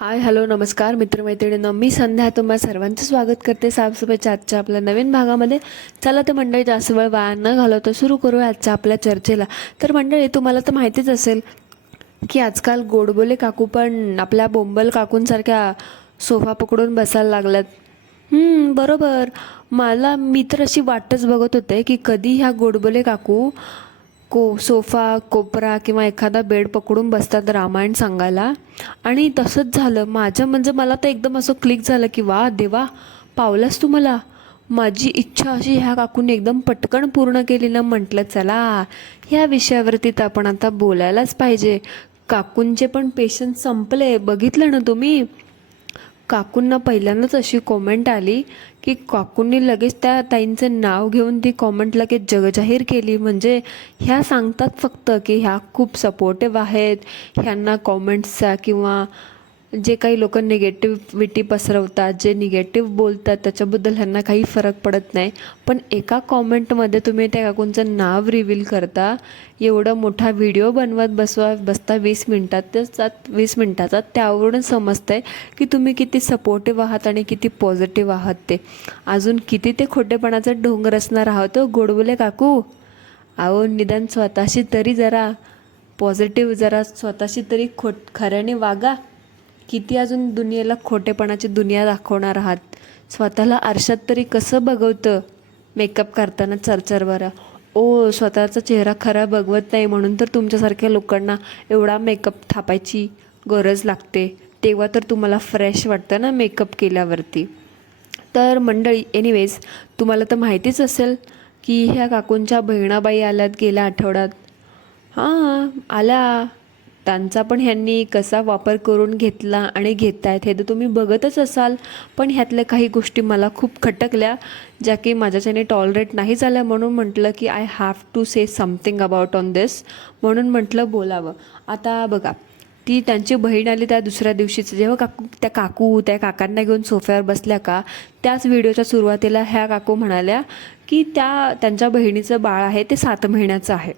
Hi hello नमस्कार मित्रमैत्रिणींनो, मी संध्या तुम्हा सर्वांचं स्वागत करते साफसफाईच्या आजच्या आपल्या नवीन भागामध्ये. चला तर मंडळी, जास्त वेळ वाया न घालवता सुरू करूया आजच्या आपल्या चर्चेला. तर मंडळी, तुम्हाला तर माहितीच असेल की आजकाल गोडबोले काकू पण आपल्या बोंबल काकूंसारख्या सोफा पकडून बसायला लागल्यात. बरोबर. मी तर अशी वाटच बघत होते की कधी ह्या गोडबोले काकू सोफा कोपरा किंवा एखादा बेड पकडून बसतात रामायण सांगायला. आणि तसंच झालं माझं. म्हणजे मला तर एकदम असं क्लिक झालं की वा देवा, पावलास तू मला. माझी इच्छा अशी ह्या काकूंनी एकदम पटकन पूर्ण केली ना. म्हटलं चला ह्या विषयावरती तर आपण आता बोलायलाच पाहिजे. काकूंचे पण पेशन्स संपले. बघितलं ना तुम्ही, काकूंना पहिल्यांदाच अशी कॉमेंट आली की काकूंनी लगेच त्या ताईंचं नाव घेऊन ती कॉमेंट लगेच जगजाहीर केली. म्हणजे ह्या सांगतात फक्त की ह्या खूप सपोर्टिव्ह आहेत. ह्यांना कॉमेंट्सचा किंवा जे काही लोक निगेटिव्हिटी पसरवतात, जे निगेटिव्ह बोलतात, त्याच्याबद्दल ह्यांना काही फरक पडत नाही. पण एका कॉमेंटमध्ये तुम्ही त्या काकूंचं नाव रिव्हील करता, एवढा मोठा व्हिडिओ बनवत बसता 20 मिनिटाचा. त्यावरून समजतंय की तुम्ही किती सपोर्टिव्ह आहात आणि किती पॉझिटिव्ह आहात. ते अजून किती ते खोटेपणाचं ढोंग रचणार आहोत गोडबोले काकू. अहो निदान स्वतःशी तरी जरा पॉझिटिव्ह, जरा स्वतःशी तरी खऱ्याने वागा. किती अजून दुनियेला खोटेपणाची दुनिया दाखवणार आहात. स्वतःला आरशात तरी कसं बघवतं मेकअप करताना चरचर. स्वतःचा चेहरा खरा बघवत नाही म्हणून तर तुमच्यासारख्या लोकांना एवढा मेकअप थापायची गरज लागते. तेव्हा तर तुम्हाला फ्रेश वाटतं ना मेकअप केल्यावरती. तर मंडळी, एनिवेज, तुम्हाला तर माहितीच असेल की ह्या काकूंच्या बहिणाबाई आल्यात गेल्या आठवड्यात. हां, आल्या. त्यांचा पण ह्यांनी कसा वापर करून घेतला आणि घेतायत हे तर तुम्ही बघतच असाल. पण ह्यातल्या काही गोष्टी मला खूप खटकल्या, ज्या की माझ्याच्याने टॉलरेट नाही झाल्या. म्हणून म्हटलं की I have to say something about on this. म्हणून म्हटलं बोलावं. आता बघा, ती त्यांची बहीण आली त्या दुसऱ्या दिवशीच, जेव्हा त्या काकांना घेऊन सोफ्यावर बसल्या का, त्याच व्हिडिओच्या सुरुवातीला ह्या काकू म्हणाल्या की त्यांच्या बहिणीचं बाळ आहे ते 7 महिन्याचं आहे.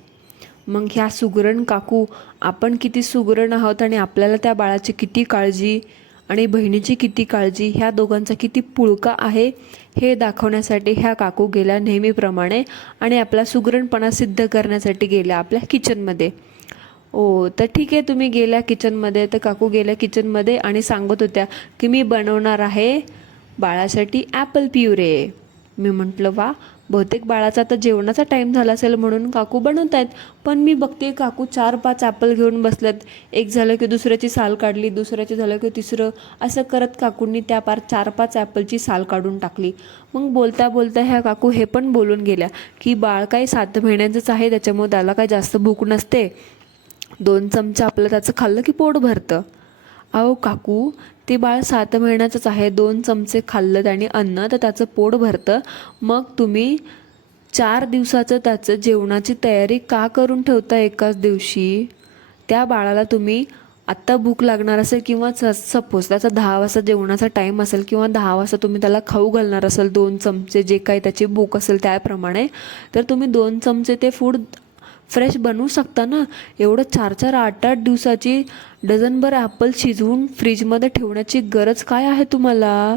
मग ह्या सुगरण काकू, आपण किती सुगरण आहोत आणि आपल्याला त्या बाळाची किती काळजी आणि बहिणीची किती काळजी, ह्या दोघांचा किती पुळका आहे हे दाखवण्यासाठी ह्या काकू गेल्या नेहमीप्रमाणे आणि आपला सुगरणपणा सिद्ध करण्यासाठी गेल्या आपल्या किचनमध्ये. तर ठीक आहे, तुम्ही गेल्या किचनमध्ये. तर काकू गेल्या किचनमध्ये आणि सांगत होत्या की मी बनवणार आहे बाळासाठी ॲपल प्युरे. मी म्हटलं वा, बहुतेक बाळाचा आता जेवणाचा टाईम झाला असेल म्हणून काकू बनवत आहेत. पण मी बघते काकू 4-5 ॲपल घेऊन बसल्यात. एक झालं की दुसऱ्याची साल काढली, दुसऱ्याची झालं की तिसरं, असं करत काकूंनी त्या 4-5 ॲपलची साल काढून टाकली. मग बोलता बोलता ह्या काकू हे पण बोलून गेल्या की बाळ काही 7 महिन्यांचंच आहे, त्याच्यामुळे त्याला काही जास्त भूक नसते. 2 चमचे आपलं त्याचं खाल्लं की पोट भरतं. अहो काकू, ते बाळ 7 महिन्याचंच आहे, 2 चमचे खाल्लं त्याने अन्न तर त्याचं पोट भरतं. मग तुम्ही 4 दिवसाचं त्याचं जेवणाची तयारी का करून ठेवता एकाच दिवशी? त्या बाळाला तुम्ही आत्ता भूक लागणार असेल किंवा सपोज त्याचा 10 वाजता जेवणाचा टाईम असेल किंवा 10 वाजता तुम्ही त्याला खाऊ घालणार असेल 2 चमचे, जे काही त्याची भूक असेल त्याप्रमाणे, तर तुम्ही 2 चमचे ते फूड फ्रेश बनवू शकता ना. एवढं 4-4, 8-8 दिवसाची डझनभर ॲपल शिजवून फ्रीजमध्ये ठेवण्याची गरज काय आहे तुम्हाला?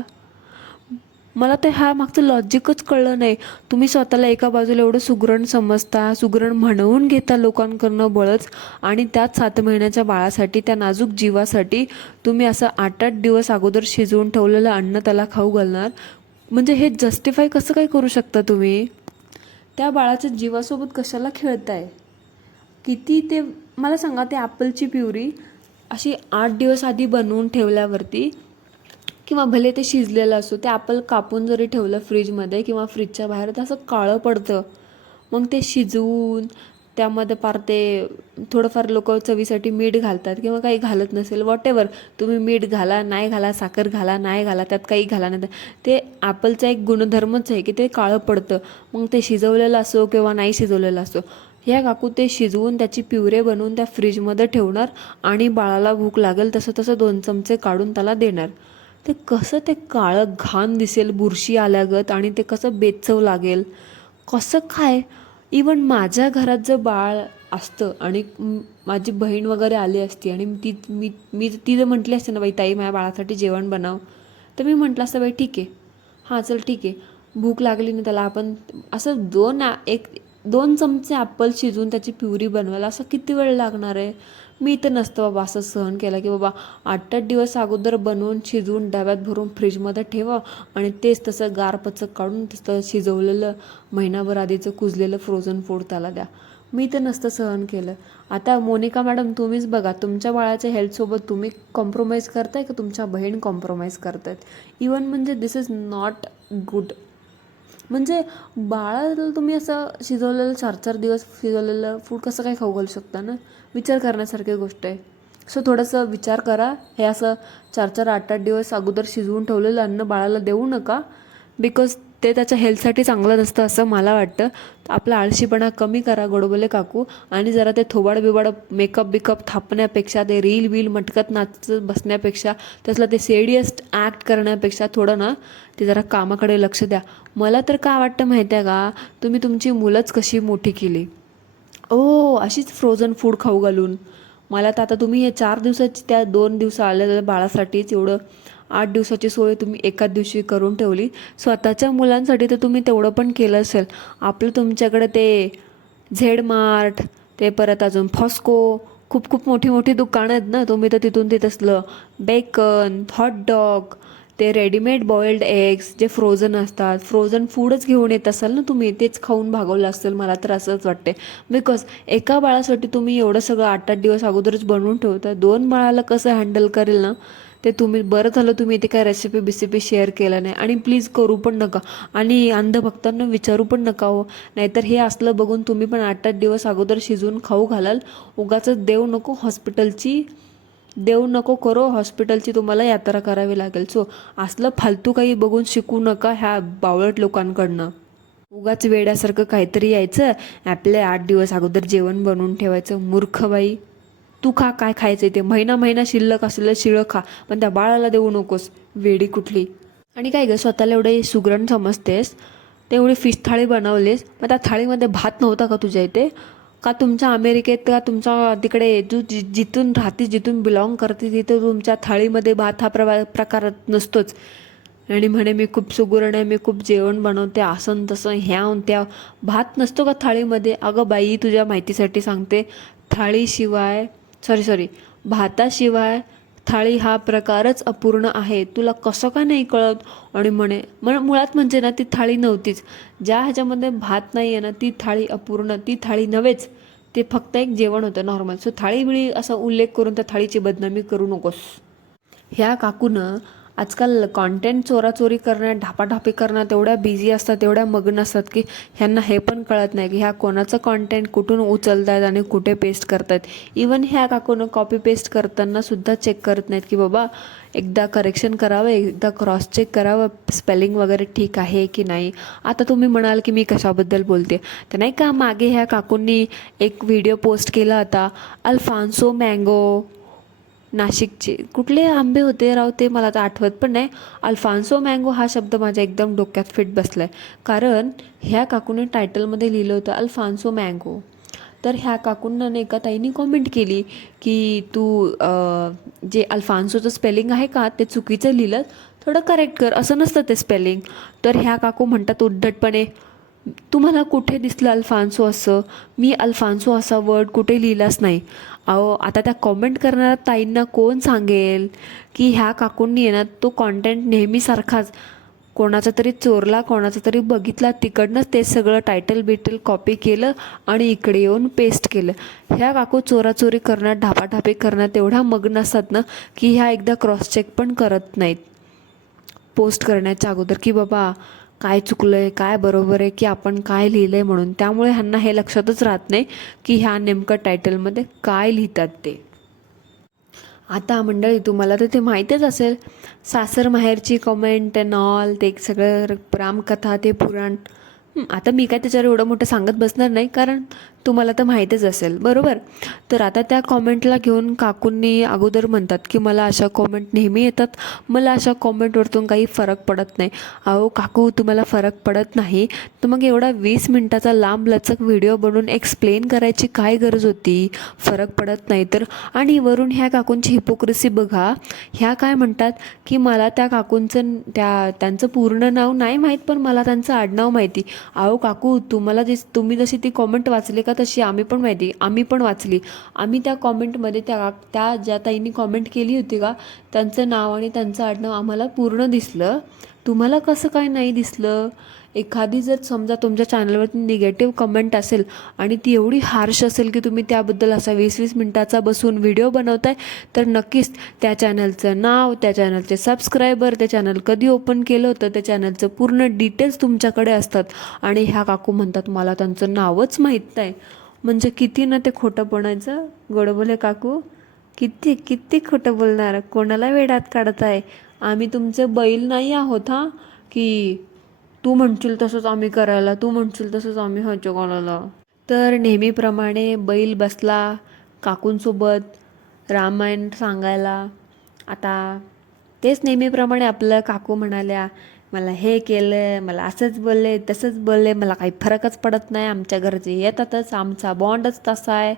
मला तर ह्या मागचं लॉजिकच कळलं नाही. तुम्ही स्वतःला एका बाजूला एवढं सुगरण समजता, सुगरण म्हणवून घेता लोकांकडनं बळच, आणि त्याच 7 महिन्याच्या बाळासाठी, त्या नाजूक जीवासाठी तुम्ही असं 8-8 दिवस अगोदर शिजवून ठेवलेलं अन्न त्याला खाऊ घालणार. म्हणजे हे जस्टिफाय कसं काय करू शकता तुम्ही? त्या बाळाच्या जीवासोबत कशाला खेळताय? किती ते मला सांगा. ते ॲपलची प्युरी अशी 8 दिवस आधी बनवून ठेवल्यावरती, किंवा भले ते शिजलेलं असो, ते ॲपल कापून जरी ठेवलं फ्रीजमध्ये किंवा फ्रीजच्या बाहेर, तर असं काळं पडतं. मग ते शिजवून त्यामध्ये पार ते थोडंफार लोक चवीसाठी मीठ घालतात किंवा काही घालत नसेल, वॉटेवर, तुम्ही मीठ घाला नाही घाला, साखर घाला नाही घाला, त्यात काही घाला नाही, ते ॲपलचा एक गुणधर्मच आहे की ते काळं पडतं. मग ते शिजवलेलं असो किंवा नाही शिजवलेलं असो, ह्या काकू ते शिजवून त्याची प्युरे बनवून त्या फ्रीजमध्ये ठेवणार आणि बाळाला भूक लागेल तसं तसं 2 चमचे काढून त्याला देणार. ते कसं ते काळं घाण दिसेल बुरशी आल्यागत, आणि ते कसं बेचव लागेल, कसं काय? इवन माझ्या घरात जर बाळ असतं आणि माझी बहीण वगैरे आली असती आणि मी ती जर म्हटली असते ना बाई ताई माझ्या बाळासाठी जेवण बनव, तर मी म्हटलं असतं बाई ठीक आहे, हां चल ठीक आहे, भूक लागली ना त्याला आपण असं 2 चमचे ॲपल शिजवून त्याची प्युरी बनवायला असं किती वेळ लागणार आहे. मी तर नसतं बाबा असं सहन केलं की बाबा 8-8 दिवस अगोदर बनवून शिजवून डब्यात भरून फ्रीजमध्ये ठेवा आणि तेच तसं गारपचक काढून तसं शिजवलेलं महिनाभर आधीचं कुजलेलं फ्रोझन फूड त्याला द्या. मी तर नसतं सहन केलं. आता मोनिका मॅडम तुम्हीच बघा, तुमच्या बाळाच्या हेल्थसोबत तुम्ही कॉम्प्रोमाइज करताय का तुमच्या बहीण कॉम्प्रोमाइज करतायत. इवन म्हणजे दिस इज नॉट गुड. म्हणजे बाळाला तुम्ही असं शिजवलेलं 4-4 दिवस शिजवलेलं फूड कसं काय खाऊ घालू शकता ना. विचार करण्यासारखी गोष्ट आहे. सो थोडंसं विचार करा. हे असं 4-4 8-8 दिवस अगोदर शिजवून ठेवलेलं अन्न बाळाला देऊ नका. बिकॉज ते त्याच्या हेल्थसाठी चांगलं नसतं असं मला वाटतं. आपला आळशीपणा कमी करा गोडबोले काकू, आणि जरा ते थोबाड बिबाड मेकअप थापण्यापेक्षा, ते रील व्हील मटकत नाचत बसण्यापेक्षा, त्यातलं ते सेडियस ॲक्ट करण्यापेक्षा थोडं ना ते जरा कामाकडे लक्ष द्या. मला तर काय वाटतं माहिती आहे का, तुम्ही तुमची मुलंच कशी मोठी केली अशीच फ्रोझन फूड खाऊ घालून. मला तर आता तुम्ही हे 4 दिवसाची त्या 2 दिवस आलेल्या बाळासाठीच एवढं 8 दिवसाची सोय तुम्ही एकाच दिवशी करून ठेवली. स्वतःच्या मुलांसाठी तर तुम्ही तेवढं पण केलं असेल. आपलं तुमच्याकडे ते झेड मार्ट, ते परत अजून फॉस्को, खूप खूप मोठी मोठी दुकानं आहेत ना. तुम्ही तर तिथून ते तसलं बेकन, हॉटडॉग, ते रेडीमेड बॉइल्ड एग्स जे फ्रोझन असतात, फ्रोझन फूडच घेऊन येत असाल ना तुम्ही. तेच खाऊन भागवलं असेल, मला तर असंच वाटते. बिकॉज एका बाळासाठी तुम्ही एवढं सगळं 8-8 दिवस अगोदरच बनवून ठेवता. 2 बाळाला कसं हँडल करेल ना ते तुम्ही. बरं झालं तुम्ही इथे काय रेसिपी शेअर केलं नाही. आणि प्लीज करू पण नका, आणि अंधभक्तांना विचारू पण नका हो. नाहीतर हे असलं बघून तुम्ही पण 8-8 दिवस अगोदर शिजवून खाऊ घालाल. उगाचच देव नको करो हॉस्पिटलची तुम्हाला यात्रा करावी लागेल. सो असलं फालतू काही बघून शिकू नका ह्या बावळट लोकांकडनं. उगाच वेड्यासारखं काहीतरी यायचं, आपले 8 दिवस अगोदर जेवण बनवून ठेवायचं. मूर्ख बाई, तू खा काय खायचं ते, महिना शिल्लक असलेलं शिळं खा, पण त्या बाळाला देऊ नकोस, वेडी कुठली. आणि काय ग स्वतःला एवढे सुगरण समजतेस, तेवढी फिश थाळी बनवलीस, मग त्या थाळीमध्ये भात नव्हता का तुझ्या इथे? का तुमच्या अमेरिकेत का तुमच्या तिकडे जिथून राहते, जिथून बिलॉंग करते, तिथे तुमच्या थाळीमध्ये भात हा प्रकार नसतोच. आणि म्हणे मी खूप सुगरण आहे, मी खूप जेवण बनवते, असं तसं ह्याव त्या. भात नसतो का थाळीमध्ये? अगं बाई तुझ्या माहितीसाठी सांगते, थाळीशिवाय सॉरी भाताशिवाय थाळी हा प्रकारच अपूर्ण आहे. तुला कसं का नाही कळत? आणि मुळात म्हणजे ना ती थाळी नव्हतीच. ज्या ह्याच्यामध्ये भात नाही आहे ना ती थाळी अपूर्ण, ती थाळी नव्हेच, ते फक्त एक जेवण होतं नॉर्मल. सो थाळी बिळी असा उल्लेख करून त्या थाळीची बदनामी करू नकोस. ह्या काकूनं आजकाल कॉन्टेंट चोराचोरी करण्यात, ढापाढापी करण्यात एवढ्या बिझी असतात, एवढ्या मग्न असतात की ह्यांना हे पण कळत नाही की ह्या कोणाचं कॉन्टेंट कुठून उचलत आहेत आणि कुठे पेस्ट करतात. इवन ह्या काकूनं कॉपी पेस्ट करताना सुद्धा चेक करत नाहीत की बाबा एकदा करेक्शन करावं, एकदा क्रॉस चेक करावं, स्पेलिंग वगैरे ठीक आहे की नाही. आता तुम्ही म्हणाल की मी कशाबद्दल बोलते, तर नाही का मागे ह्या काकूंनी एक व्हिडिओ पोस्ट केला होता, अल्फान्सो मँगो, नाशिकचे कुठले आंबे होते राव ते, मला आता आठवत पण नाही. अल्फान्सो मँगो हा शब्द माझ्या एकदम डोक्यात फिट बसला आहे, कारण ह्या काकूने टायटलमध्ये लिहिलं होतं अल्फान्सो मँगो. तर ह्या काकूंना एका ताईंनी कॉमेंट केली की तू जे अल्फान्सोचं स्पेलिंग आहे का ते चुकीचं लिहिलं, थोडं करेक्ट कर, असं नसतं ते स्पेलिंग. तर ह्या काकू म्हणतात उद्धटपणे, तुम्हाला कुठे दिसलं अल्फान्सो असं? मी अल्फान्सो असा वर्ड कुठे लिहिलाच नाही. अहो आता त्या कॉमेंट करणाऱ्या ताईंना कोण सांगेल की ह्या काकूंनी ना तो कॉन्टेंट नेहमीसारखाच कोणाचा तरी चोरला, कोणाचा तरी बघितला, तिकडनंच ते सगळं टायटल बिटल कॉपी केलं आणि इकडे येऊन पेस्ट केलं. ह्या काकू चोराचोरी करण्यात, ढापाढापी करण्यात एवढ्या मग्न असतात ना की ह्या एकदा क्रॉस चेक पण करत नाहीत पोस्ट करण्याच्या अगोदर की बाबा काय चुकलं आहे, काय बरोबर आहे, की आपण काय लिहिलं आहे म्हणून. त्यामुळे ह्यांना हे लक्षातच राहत नाही की ह्या नेमकं टायटलमध्ये काय लिहितात ते. आता मंडळी तुम्हाला तर ते माहीतच असेल, सासर माहेरची कमेंट अँड ऑल, ते सगळं रामकथा, ते पुराण. आता मी काय त्याच्यावर एवढं मोठं सांगत बसणार नाही, कारण तुम्हाला तर माहीतच असेल बरोबर. तर आता त्या कॉमेंटला घेऊन काकूंनी अगोदर म्हणतात की मला अशा कॉमेंट नेहमी येतात, मला अशा कॉमेंटवरतून काही फरक पडत नाही. अहो काकू, तुम्हाला फरक पडत नाही तर मग एवढा 20 मिनिटाचा लांब लचक व्हिडिओ बनवून एक्सप्लेन करायची काय गरज होती? फरक पडत नाही तर. आणि वरून ह्या काकूंची हिपोक्रेसी बघा. ह्या काय म्हणतात की मला त्या काकूंचं त्यांचं पूर्ण नाव नाही माहीत, पण मला त्यांचं आडनाव माहिती. अहो काकू, तुम्ही जशी ती कॉमेंट वाचली का तशी आम्ही पण वाचली. आम्ही त्या कॉमेंटमध्ये त्या ज्या ताईंनी कॉमेंट केली होती का, त्यांचं नाव आणि त्यांचं आडनाव आम्हाला पूर्ण दिसलं. तुम्हाला कसं काय नाही दिसलं? एखादी जर समजा तुमच्या चॅनलवरती निगेटिव्ह कमेंट असेल आणि ती एवढी हार्श असेल की तुम्ही त्याबद्दल असा 20-20 मिनिटाचा बसून व्हिडिओ बनवताय, तर नक्कीच त्या चॅनलचं नाव, त्या चॅनलचे सबस्क्रायबर, ते चॅनल कधी ओपन केलं होतं, त्या चॅनलचं पूर्ण डिटेल्स तुमच्याकडे असतात. आणि ह्या काकू म्हणतात मला त्यांचं नावच माहीत नाही. म्हणजे किती ना ते खोटं बोलायचं. गोडबोले काकू, किती किती खोटं बोलणार. कोणाला वेडात काढताय? आम्ही तुमचे बैल नाही आहोत हां, की तू म्हणशील तसंच आम्ही करायला, तू म्हणशील तसंच आम्ही व्हायचं कोणाला. तर नेहमीप्रमाणे बैल बसला काकूंसोबत रामायण सांगायला. आता तेच नेहमीप्रमाणे आपलं काकू म्हणाल्या, मला हे केलं, मला असंच बोलले, तसंच बोलले, मला काही फरकच पडत नाही, आमच्या घरचे येतातच, आमचा बॉन्डच तसा आहे.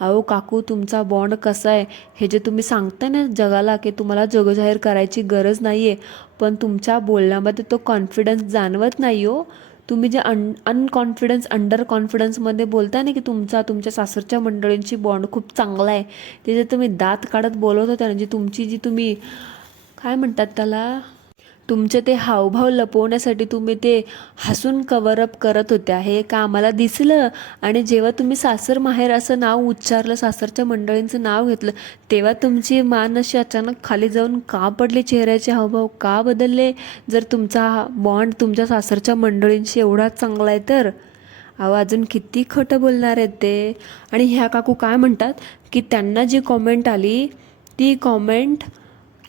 अहो काकू, तुमचा बॉन्ड कसा आहे हे जे तुम्ही सांगताय ना जगाला, की तुम्हाला जगजाहीर करायची गरज नाही आहे, पण तुमच्या बोलण्यामध्ये तो कॉन्फिडन्स जाणवत नाही हो. तुम्ही जे अनकॉन्फिडन्स, अंडर कॉन्फिडन्समध्ये बोलताय ना की तुमच्या सासरच्या मंडळींची बॉन्ड खूप चांगला आहे, ते जे तुम्ही दात काढत बोलत होता ना, जी तुम्ही काय म्हणतात त्याला, तुमचे ते हावभाव लपवण्यासाठी तुम्ही ते हसून कव्हरअप करत होत्या, हे का आम्हाला दिसलं. आणि जेव्हा तुम्ही सासर माहेर असं नाव उच्चारलं, सासरच्या मंडळींचं नाव घेतलं, तेव्हा तुमची मान अशी अचानक खाली जाऊन का पडली? चेहऱ्याचे हावभाव का बदलले? जर तुमचा बॉन्ड तुमच्या सासरच्या मंडळींशी एवढा चांगला आहे तर. अहो अजून किती खोटं बोलणार आहेत ते. आणि ह्या काकू काय म्हणतात की त्यांना जी कॉमेंट आली ती कॉमेंट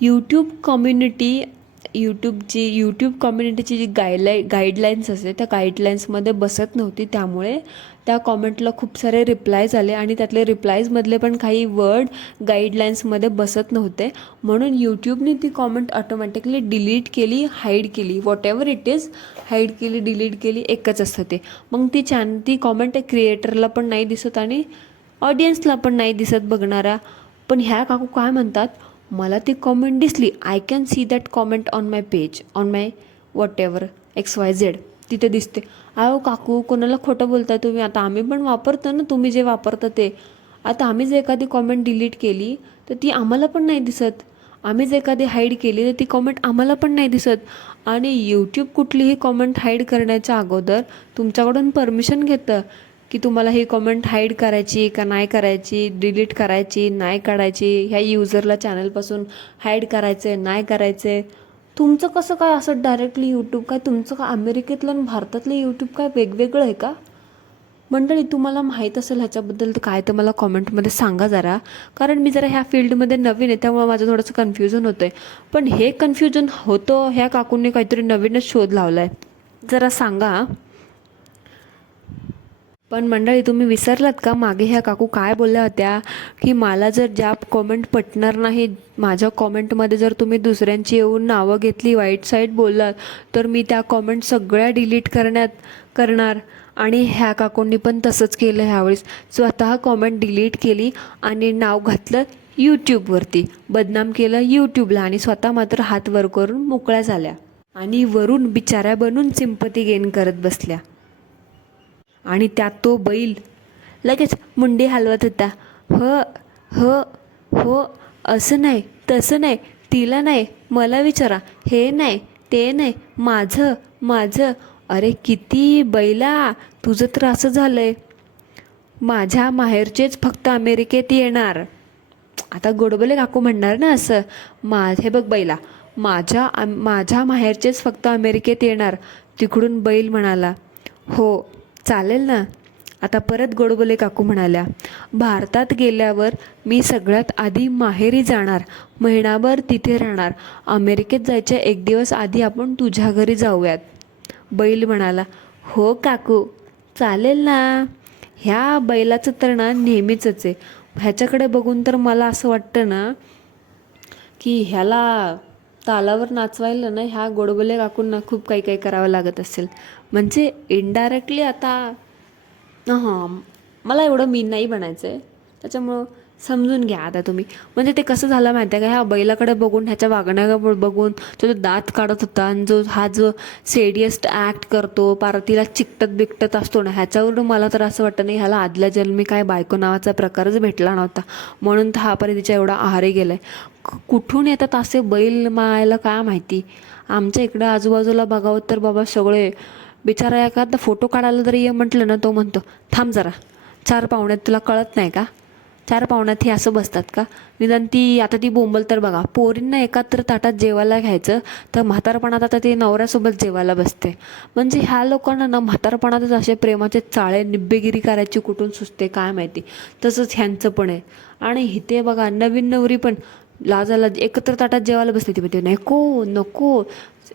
यूट्यूब कम्युनिटीची जी गाईडलाईन्स असते त्या गाईडलाईन्समध्ये बसत नव्हती. त्यामुळे त्या कॉमेंटला खूप सारे रिप्लायज आले आणि त्यातले रिप्लायजमधले पण काही वर्ड गाईडलाईन्समध्ये बसत नव्हते. म्हणून यूट्यूबने ती कॉमेंट ऑटोमॅटिकली डिलीट केली, हाईड केली, what ever it is. Hide केली, डिलीट केली, एकच असतं ते. मग ती कॉमेंट क्रिएटरला पण नाही दिसत आणि ऑडियन्सला पण नाही दिसत बघणारा. पण ह्या काकू काय म्हणतात, मला ती कॉमेंट दिसली, I can see that comment on my page, on my what ever XYZ, तिथे दिसते. अहो काकू, कोणाला खोटं बोलताय तुम्ही? आता आम्ही पण वापरतो ना तुम्ही जे वापरता ते. आता आम्ही जर एखादी कॉमेंट डिलीट केली तर ती आम्हाला पण नाही दिसत. आम्ही जर एखादी हाईड केली तर ती कॉमेंट आम्हाला पण नाही दिसत. आणि यूट्यूब कुठलीही कॉमेंट हाईड करण्याच्या अगोदर तुमच्याकडून परमिशन घेतं की तुम्हाला ही कॉमेंट हाईड करायची का नाही करायची, डिलीट करायची नाही करायची, ह्या युजरला चॅनलपासून हाईड करायचे नाही करायचे. तुमचं कसं काय असं डायरेक्टली यूट्यूब काय, तुमचं का अमेरिकेतलं आणि भारतातलं यूट्यूब काय वेगवेगळं आहे का? मंडळी, तुम्हाला माहीत असेल ह्याच्याबद्दल तर काय तर मला कॉमेंटमध्ये सांगा जरा. कारण मी जरा ह्या फील्डमध्ये नवीन आहे त्यामुळे माझं थोडंसं कन्फ्युजन होतं आहे. पण हे कन्फ्युजन होतं, ह्या काकूंनी काहीतरी नवीनच शोध लावला आहे, जरा सांगा. पण मंडळी, तुम्ही विसरलात का मागे ह्या काकू काय बोलल्या होत्या की मला जर ज्या कॉमेंट पटणार नाही, माझ्या कॉमेंटमध्ये जर तुम्ही दुसऱ्यांची येऊन नावं घेतली, वाईट साईड बोललात, तर मी त्या कॉमेंट सगळ्या डिलीट करणार. आणि ह्या काकूंनी पण तसंच केलं. ह्यावेळेस स्वतः कॉमेंट डिलीट केली आणि नाव घातलं यूट्यूबवरती, बदनाम केलं यूट्यूबला, आणि स्वतः मात्र हात वर करून मोकळ्या झाल्या आणि वरून बिचाऱ्या बनून सिंपती गेन करत बसल्या. आणि त्यात तो बैल लगेच मुंडी हलवत होता, हो हो हो, असं नाही तसं नाही, तिला नाही, मला विचारा, हे नाही ते नाही, माझं. अरे किती बैला, तुझं तर असं झालंय, माझ्या माहेरचेच फक्त अमेरिकेत येणार. आता गोडबोले काकू म्हणणार ना असं, हे बघ बैला, माझ्या माहेरचेच फक्त अमेरिकेत येणार. तिकडून बैल म्हणाला, हो चालेल ना. आता परत गोडबोले काकू म्हणाल्या, भारतात गेल्यावर मी सगळ्यात आधी माहेरी जाणार, महिनाभर तिथे राहणार, अमेरिकेत जायच्या 1 दिवस आधी आपण तुझ्या घरी जाऊयात. बैल म्हणाला, हो काकू चालेल ना. ह्या बैलाचं तर ना नेहमीच आहे. ह्याच्याकडे बघून तर मला असं वाटतं ना की ह्याला तालावर नाचवायला ना ह्या गोडबोले काकूंना खूप काही काही करावं लागत असेल. म्हणजे इनडायरेक्टली आता हां, मला एवढं मीन नाही बनायचं आहे, त्याच्यामुळं समजून घ्या आता तुम्ही. म्हणजे ते कसं झालं माहिती आहे का, ह्या बैलाकडे बघून, ह्याच्या वागण्याकडे बघून तो दात काढत होता आणि जो सेडियस्ट ॲक्ट करतो, पार्वतीला चिकटत बिकटत असतो ना, ह्याच्यावरून मला तर असं वाटतं नाही ह्याला आदल्या जन्मी काय बायको नावाचा प्रकारच भेटला नव्हता, म्हणून तर हा तिच्या एवढा आहारी गेलाय. कुठून येतात असे बैल मायला काय माहिती. आमच्या इकडे आजूबाजूला बघावं तर बाबा सगळे बिचारा, एखादा फोटो काढायला जरी ये म्हटलं ना, तो म्हणतो थांब जरा, 4 पाहुण्यात तुला कळत नाही का, 4 पाहुण्यात हे असं बसतात का. निदान ती बोंबल तर बघा, पोरींना एकात्र ताटात जेवायला घ्यायचं तर म्हातारपणात आता ती नवऱ्यासोबत जेवायला बसते. म्हणजे ह्या लोकांना ना म्हातारपणातच असे प्रेमाचे चाळे निब्बेगिरी करायची कुठून सुचते काय माहिती. तसंच ह्यांचं पण आहे. आणि इथे बघा नवीन नवरी पण लाजाला एकत्र ताटात जेवायला बसली, ती म्हणते नको नको,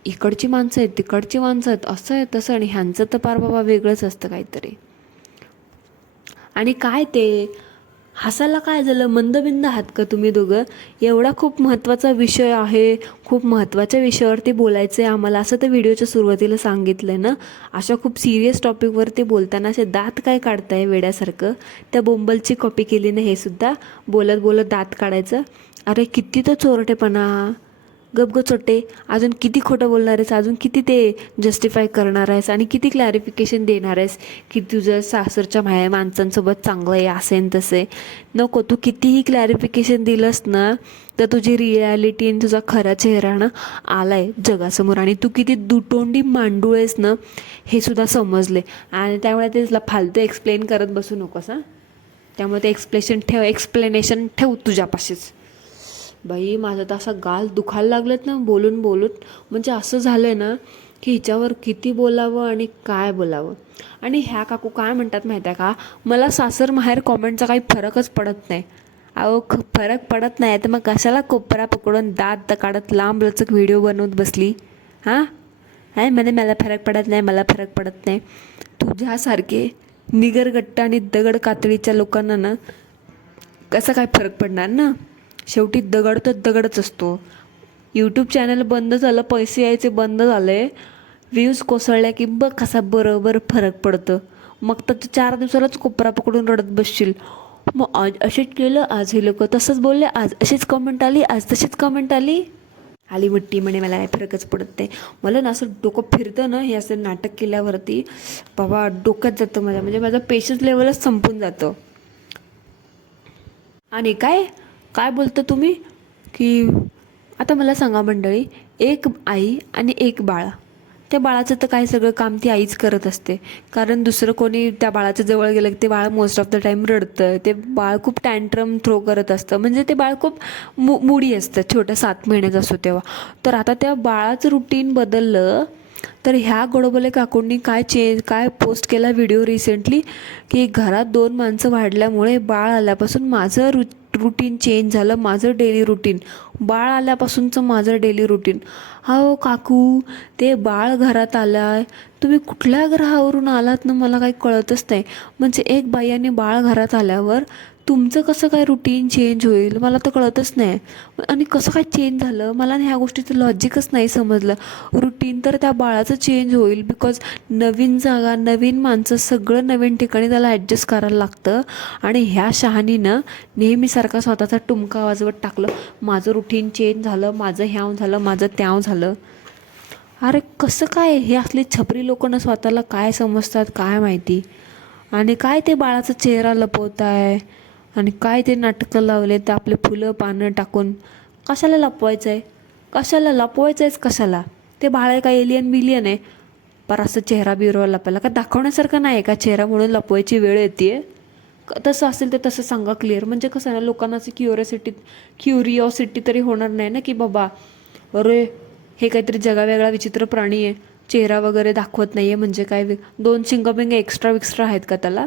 इकडची माणसं आहेत तिकडची माणसं आहेत, असं आहे तसं. आणि ह्यांचं तर पार बाबा वेगळंच असतं काहीतरी. आणि काय ते हसायला काय झालं, मंदबिंद आहात का तुम्ही दोघं. एवढा खूप महत्त्वाचा विषय आहे, खूप महत्त्वाच्या विषयावरती बोलायचं आहे आम्हाला, असं तर व्हिडिओच्या सुरुवातीला सांगितलं आहे ना. अशा खूप सिरियस टॉपिकवरती बोलताना असे दात काय काढताय वेड्यासारखं. त्या बोंबलची कॉपी केली ना हे सुद्धा, बोलत बोलत दात काढायचं. अरे किती तो चोरटेपणा. गप ग चोट्टे, अजून किती खोटं बोलणार आहेस, अजून किती ते जस्टिफाय करणार आहेस आणि किती क्लॅरिफिकेशन देणार आहेस की तुझं सासरच्या माणसांसोबत चांगलं आहे असेन तसे. नको, तू कितीही क्लॅरिफिकेशन दिलंस ना तर तुझी रियालिटी आणि तुझा खरा चेहरा ना आलाय जगासमोर. आणि तू किती दुटोंडी मांडूळ आहेस ना हे सुद्धा समजले. आणि त्यामुळे ते तुला फालतू एक्सप्लेन करत बसू नकोस हां. त्यामुळे ते एक्सप्लेनेशन ठेव तुझ्यापाशीच. बाई माझं तर असं गाल दुखायला लागलेत ना बोलून बोलून. म्हणजे असं झालं आहे ना की हिच्यावर किती बोलावं आणि काय बोलावं. आणि ह्या काकू काय म्हणतात माहिती आहे का, मला सासर माहेर कॉमेंटचा काही फरकच पडत नाही. अहो फरक पडत नाही तर मग कशाला कोपरा पकडून दात काढत लांब लचक व्हिडिओ बनवत बसली हां. आहे म्हणे मला फरक पडत नाही, मला फरक पडत नाही. तुझ्यासारखे निगरगट्टा आणि दगड कातळीच्या लोकांना ना कसं काय फरक पडणार ना. शेवटी दगड तर दगडच असतो. यूट्यूब चॅनल बंद झालं, पैसे यायचे बंद झाले, व्ह्यूज कोसळल्या की बघ कसा बरोबर फरक पडतं. मग तर 4 दिवसालाच कोपरा पकडून रडत बसशील. मग आज असेच केलं, आज हे लोक तसंच बोलले, आज अशीच कमेंट आली, आज तशीच कमेंट आली. आली मिट्टी म्हणे मला काय फरकच पडत नाही. मला ना असं डोकं फिरतं ना हे असं नाटक केल्यावरती, बाबा डोक्यात जातं माझ्या. म्हणजे माझं पेशन्स लेवलच संपून जातं. आणि काय काय बोलतं तुम्ही की आता मला सांगा मंडळी, एक आई आणि एक बाळ, त्या बाळाचं तर काय सगळं काम ती आईच करत असते. कारण दुसरं कोणी त्या बाळाच्या जवळ गेलं की ते बाळ मोस्ट ऑफ द टाईम रडतं, ते बाळ खूप टँट्रम थ्रो करत असतं. म्हणजे ते बाळ खूप मुडी असतं, छोट्या 7 महिन्याचं असतो तेव्हा. तर आता त्या बाळाचं रुटीन बदललं तर ह्या गोडबोले काकूंनी काय पोस्ट केला व्हिडिओ रिसेंटली की घरात 2 माणसं वाढल्यामुळे बाळ आल्यापासून माझं रुटीन चेंज झालं, माझं डेली रुटीन, बाळ आल्यापासूनचं माझं डेली रुटीन. हो काकू, ते बाळ घरात आलाय, तुम्ही कुठल्या ग्रहावरून आलात ना मला काही कळतच नाही. म्हणजे एक बाई बाळ घरात आल्यावर तुमचं कसं काय रुटीन चेंज होईल मला तर कळतच नाही. आणि कसं काय चेंज झालं मला ह्या गोष्टीचं लॉजिकच नाही समजलं. रुटीन तर त्या बाळाचं चेंज होईल बिकॉज नवीन जागा, नवीन माणसं, सगळं नवीन ठिकाणी त्याला ॲडजस्ट करायला लागतं. आणि ह्या शहाणीनं नेहमीसारखा स्वतःचा टुमका वाजवत टाकलं, माझं रुटीन चेंज झालं, माझं ह्याव झालं, माझं त्याव झालं. अरे कसं काय, हे असले छपरी लोकांना स्वतःला काय समजतात काय माहिती. आणि काय ते बाळाचा चेहरा लपवत आहे आणि काय ते नाटकं लावले ते आपले फुलं पानं टाकून. कशाला लपवायचं आहे, कशाला लपवायचं आहेस, कशाला. ते बाळ आहे का एलियन बिलियन आहे पर असं चेहरा बिरवा लपायला. का दाखवण्यासारखं नाही का चेहरा म्हणून लपवायची वेळ येते. तसं असेल तर तसं सांगा क्लिअर. म्हणजे कसं ना लोकांना असं क्युरिओसिटी तरी होणार नाही ना की बाबा अरे हे काहीतरी जगावेगळा विचित्र प्राणी आहे, चेहरा वगैरे दाखवत नाही आहे म्हणजे काय 2 शिंगबिंग एक्स्ट्रा आहेत का त्याला.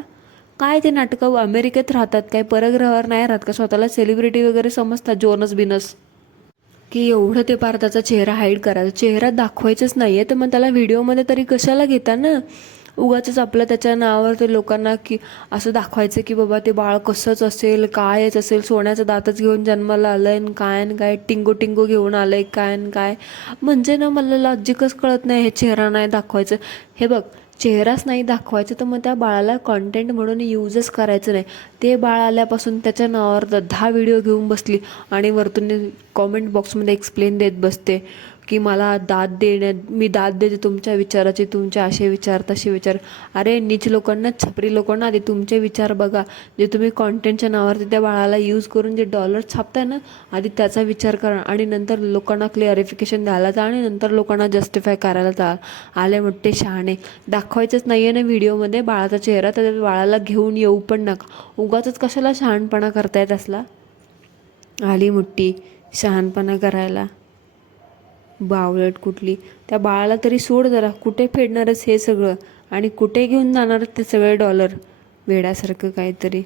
काय ते नाटकं अमेरिकेत राहतात काय, परग्रहावर नाही राहत का, स्वतःला सेलिब्रिटी वगैरे समजतात जोनस बिनस की एवढं ते त्याचा चेहरा हाईड करायचा. चेहरा दाखवायचंच नाही आहे तर मग त्याला व्हिडिओमध्ये तरी कशाला घेता ना. उगाचच आपलं त्याच्या नावावर ते लोकांना की असं दाखवायचं की बाबा ते बाळ कसंच असेल, कायच असेल, सोन्याचं दातच घेऊन जन्माला आलंय आणि काय न काय टिंगो टिंगो घेऊन आलंय काय न काय. म्हणजे ना मला लॉजिकच कळत नाही. हे चेहरा नाही दाखवायचं. हे बघ, चेहराच नाही दाखवायचं तर मग त्या बाळाला कॉन्टेंट म्हणून यूजच करायचं नाही. ते बाळ आल्यापासून त्याच्या नावावर 10 व्हिडिओ घेऊन बसली आणि वरतून कॉमेंट बॉक्समध्ये एक्सप्लेन देत बसते की मला मी दाद देते तुमच्या विचाराचे, तुमचे असे विचार तसे विचार. अरे नीच लोकांना, छपरी लोकांना आधी तुमचे विचार बघा. जे तुम्ही कॉन्टेंटच्या नावावरती त्या बाळाला यूज करून जे डॉलर छापताय ना, आधी त्याचा विचार करा आणि नंतर लोकांना क्लिअरिफिकेशन द्यायला जा आणि नंतर लोकांना जस्टिफाय करायला जा. आले मोठे शहाणे. दाखवायचंच नाही आहे ना व्हिडिओमध्ये बाळाचा चेहरा, तर बाळाला घेऊन येऊ पण नका. उगाचच कशाला शहाणपणा करतायत असला. आली मोठी शहाणपणा करायला, बावळट कुठली. त्या बाळाला तरी सोड जरा. कुठे फेडणारच हे सगळं आणि कुठे घेऊन जाणार ते सगळे डॉलर वेड्यासारखं काहीतरी.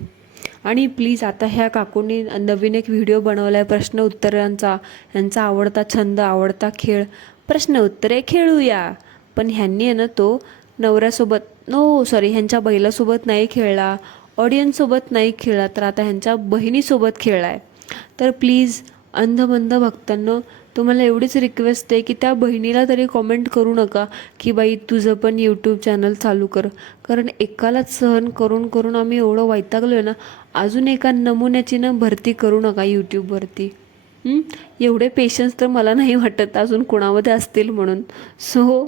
आणि प्लीज आता ह्या काकूंनी नवीन एक व्हिडिओ बनवला आहे प्रश्न उत्तरांचा. ह्यांचा आवडता छंद, आवडता खेळ प्रश्न उत्तरे खेळूया. पण ह्यांनी आहे ना तो नवऱ्यासोबत ह्यांच्या बैलासोबत नाही खेळला, ऑडियन्ससोबत नाही खेळला, तर आता ह्यांच्या बहिणीसोबत खेळला आहे. तर प्लीज अंधबंध भक्तांनो, तुम्हाला एवढीच रिक्वेस्ट आहे की त्या बहिणीला तरी कॉमेंट करू नका की बाई तुझं पण यूट्यूब चॅनल चालू कर. कारण एकालाच सहन करून करून आम्ही एवढं वैतागलो आहे ना. अजून एका नमुन्याची ना भरती करू नका यूट्यूबवरती. एवढे पेशन्स तर मला नाही वाटत अजून कोणामध्ये असतील म्हणून. सो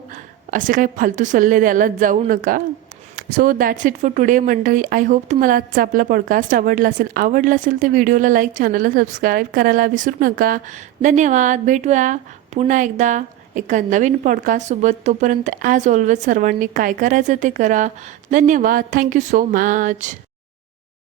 असे काही फालतू सल्ले द्यायला जाऊ नका. So that's it for today मंडळी. आय होप तुम्हाला आजचा आपला पॉडकास्ट आवडला असेल तर व्हिडिओला लाईक, चॅनलला सबस्क्राईब करायला विसरू नका. धन्यवाद. भेटूया पुन्हा एकदा एका नवीन पॉडकास्टसोबत. तोपर्यंत ॲज ऑलवेज सर्वांनी काय करायचं ते करा. धन्यवाद. Thank you so much.